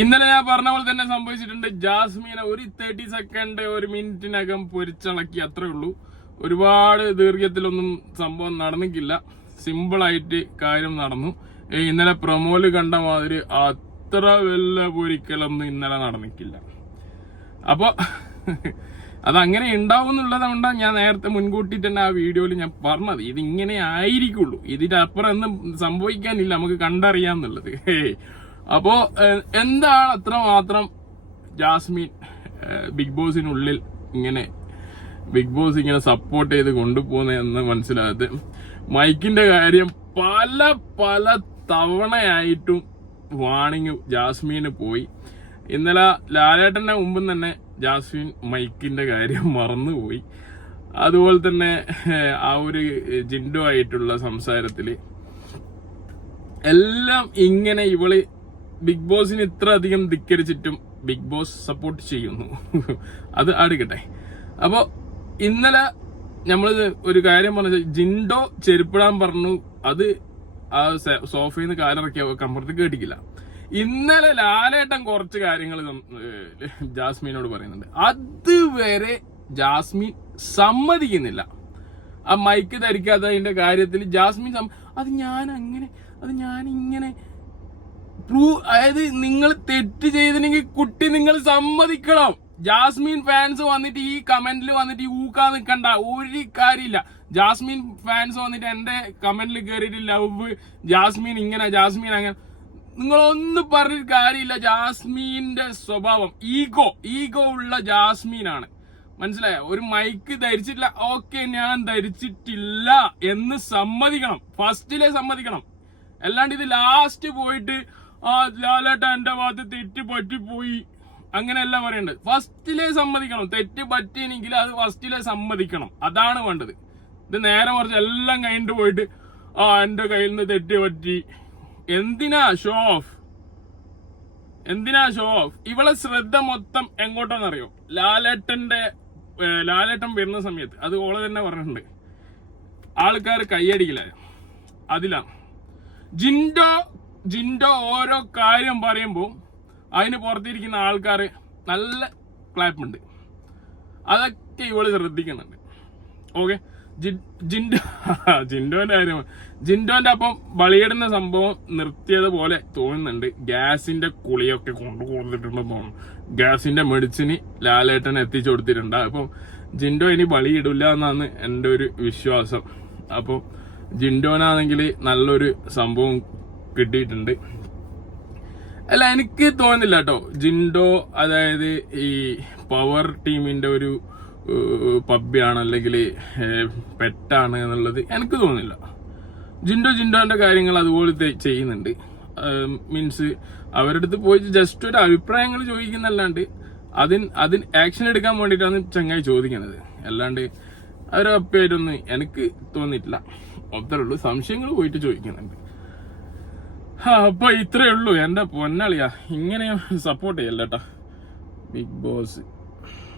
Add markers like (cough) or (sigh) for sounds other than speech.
ഇന്നലെ ഞാൻ പറഞ്ഞ പോലെ തന്നെ സംഭവിച്ചിട്ടുണ്ട്. ജാസ്മീനെ ഒരു തേർട്ടി സെക്കൻഡ് ഒരു മിനിറ്റിനകം പൊരിച്ചിളക്കി അത്രേ ഉള്ളൂ. ഒരുപാട് ദീർഘത്തിലൊന്നും സംഭവം സിമ്പിൾ ആയിട്ട് കാര്യം നടന്നു. ഇന്നലെ പ്രൊമോൽ കണ്ട മാതിരി അത്ര വല്ല പൊരിക്കലൊന്നും ഇന്നലെ നടന്നിട്ടില്ല അപ്പൊ അതങ്ങനെ ഉണ്ടാവും എന്നുള്ളതുകൊണ്ടാണ് ഞാൻ നേരത്തെ മുൻകൂട്ടി തന്നെ ആ വീഡിയോയിൽ ഞാൻ പറഞ്ഞത്. ഇതിങ്ങനെ ആയിരിക്കുള്ളൂ. ഇതിന്റെ അപ്പുറം ഒന്നും സംഭവിക്കാനില്ല. നമുക്ക് കണ്ടറിയാന്നുള്ളത്. അപ്പോ എന്താണ് അത്ര മാത്രം ജാസ്മിൻ ബിഗ് ബോസിനുള്ളിൽ ഇങ്ങനെ ബിഗ് ബോസ് ഇങ്ങനെ സപ്പോർട്ട് ചെയ്ത് കൊണ്ടുപോകുന്നതെന്ന് മനസ്സിലായത് മൈക്കിന്റെ കാര്യം പല പല തവണയായിട്ടും വാണിങ് ജാസ്മീന് പോയി. ഇന്നലെ ലാലേട്ടന്റെ മുമ്പും തന്നെ ജാസ്മിൻ മൈക്കിന്റെ കാര്യം മറന്നുപോയി അതുപോലെ തന്നെ ആ ഒരു ജിൻഡോ ആയിട്ടുള്ള സംസാരത്തിൽ എല്ലാം ഇങ്ങനെ ഇവൾ ബിഗ് ബോസിന് ഇത്ര അധികം ധിക്കരിച്ചിട്ടും ബിഗ് ബോസ് സപ്പോർട്ട് ചെയ്യുന്നു. അത് ആടിക്കട്ടെ. അപ്പോ ഇന്നലെ നമ്മൾ ഒരു കാര്യം പറഞ്ഞ ജിൻഡോ ചെരുപ്പിടാൻ പറഞ്ഞു. അത് ആ സോഫയിൽ നിന്ന് കാലിറക്കിയ കമ്പറത്ത് കേട്ടിക്കില്ല. ഇന്നലെ ലാലേട്ടൻ കുറച്ച് കാര്യങ്ങൾ ജാസ്മിനോട് പറയുന്നുണ്ട്. അതുവരെ ജാസ്മിൻ സമ്മതിക്കുന്നില്ല. ആ മൈക്ക് ധരിക്കാത്തതിന്റെ കാര്യത്തിൽ ജാസ്മിൻ അത് ഞാൻ അങ്ങനെ അത് ഞാൻ ഇങ്ങനെ പ്രൂവ് അതായത് നിങ്ങൾ തെറ്റ് ചെയ്തില്ലെങ്കിൽ കുട്ടി നിങ്ങൾ സമ്മതിക്കണം. ജാസ്മിൻ ഫാൻസ് വന്നിട്ട് ഈ കമന്റിൽ വന്നിട്ട് ഈ ഊക്കാ നിൽക്കണ്ട ഒരു കാര്യമില്ല. ജാസ്മിൻ ഫാൻസ് വന്നിട്ട് എന്റെ കമന്റിൽ കയറിയിട്ട് ലവ് ജാസ്മിൻ ഇങ്ങനെ ജാസ്മിൻ അങ്ങനെ. നിങ്ങളൊന്നും പറഞ്ഞിട്ട് കാര്യമില്ല. ജാസ്മീന്റെ സ്വഭാവം ഈഗോ ഈഗോ ഉള്ള ജാസ്മീനാണ്. മനസ്സിലായോ? ഒരു മൈക്ക് ധരിച്ചിട്ടില്ല. ഓക്കെ ഞാൻ ധരിച്ചിട്ടില്ല എന്ന് സമ്മതിക്കണം. ഫസ്റ്റിലെ സമ്മതിക്കണം. അല്ലാണ്ട് ഇത് ലാസ്റ്റ് പോയിട്ട് ആ ലാലേട്ട എന്റെ ഭാഗത്ത് തെറ്റ് പറ്റിപ്പോയി. അങ്ങനെയല്ല പറയേണ്ടത് ഫസ്റ്റിലെ സമ്മതിക്കണം. തെറ്റ് പറ്റിയെങ്കിൽ അത് ഫസ്റ്റിലെ സമ്മതിക്കണം. അതാണ് വേണ്ടത്. ഇത് നേരെ മറിച്ച് എല്ലാം കഴിഞ്ഞിട്ട് പോയിട്ട് ആ എന്റെ കയ്യിൽ നിന്ന് തെറ്റ് പറ്റി. എന്തിനാ ഷോ ഓഫ് എന്തിനാ ഷോ ഓഫ് ഇവളെ ശ്രദ്ധ മൊത്തം എങ്ങോട്ടാന്നറിയോ? ലാലേട്ടന്റെ ലാലേട്ടൻ വരുന്ന സമയത്ത്. അത് ഓളെ തന്നെ പറഞ്ഞിട്ടുണ്ട്. ആൾക്കാർ കൈയടിക്കില്ല. അതിലാണ് ജിൻഡോ ജിൻഡോ ഓരോ കാര്യം പറയുമ്പോൾ അതിന് പുറത്തിരിക്കുന്ന ആൾക്കാർ നല്ല ക്ലാപ്പുണ്ട് അതൊക്കെ ഇവൾ ശ്രദ്ധിക്കുന്നുണ്ട്. ഓക്കെ? ജിൻഡോ (laughs) ജിൻഡോന്റെ കാര്യം. ജിൻഡോന്റെ അപ്പം ബളിയിടുന്ന സംഭവം നിർത്തിയത് പോലെ തോന്നുന്നുണ്ട്. ഗ്യാസിന്റെ കുളിയൊക്കെ കൊണ്ടു കൊടുത്തിട്ടുണ്ടെന്ന് തോന്നുന്നു. ഗ്യാസിന്റെ മെഡിസിന് ലാലേട്ടൻ എത്തിച്ചു കൊടുത്തിട്ടുണ്ട്. അപ്പം ജിൻഡോ ഇനി ബളിയിടില്ല എന്നാണ് എന്റെ ഒരു വിശ്വാസം. അപ്പം ജിൻഡോനാണെങ്കിൽ നല്ലൊരു സംഭവം കിട്ടിയിട്ടുണ്ട്. അല്ല എനിക്ക് തോന്നുന്നില്ല കേട്ടോ. ജിൻഡോ അതായത് ഈ പവർ ടീമിന്റെ ഒരു പബ്ബിയാണ് അല്ലെങ്കിൽ പെറ്റാണ് എന്നുള്ളത് എനിക്ക് തോന്നുന്നില്ല. ജിൻഡോ ജിൻഡോന്റെ കാര്യങ്ങൾ അതുപോലെ ചെയ്യുന്നുണ്ട്. മീൻസ് അവരുടെ അടുത്ത് പോയി ജസ്റ്റ് ഒരു അഭിപ്രായങ്ങൾ ചോദിക്കുന്നല്ലാണ്ട് അതിന് അതിന് ആക്ഷൻ എടുക്കാൻ വേണ്ടിയിട്ടാണ് ചങ്ങായി ചോദിക്കുന്നത്. അല്ലാണ്ട് അവരെ അപ്പയായിട്ടൊന്നും എനിക്ക് തോന്നിയിട്ടില്ല. അത്രേ ഉള്ളൂ. സംശയങ്ങൾ പോയിട്ട് ചോദിക്കുന്നുണ്ട്. അപ്പൊ ഇത്രേ ഉള്ളൂ. എന്റെ പൊന്നളിയാ. ഇങ്ങനെയും സപ്പോർട്ട് ചെയ്യല്ലേട്ടാ. Big boss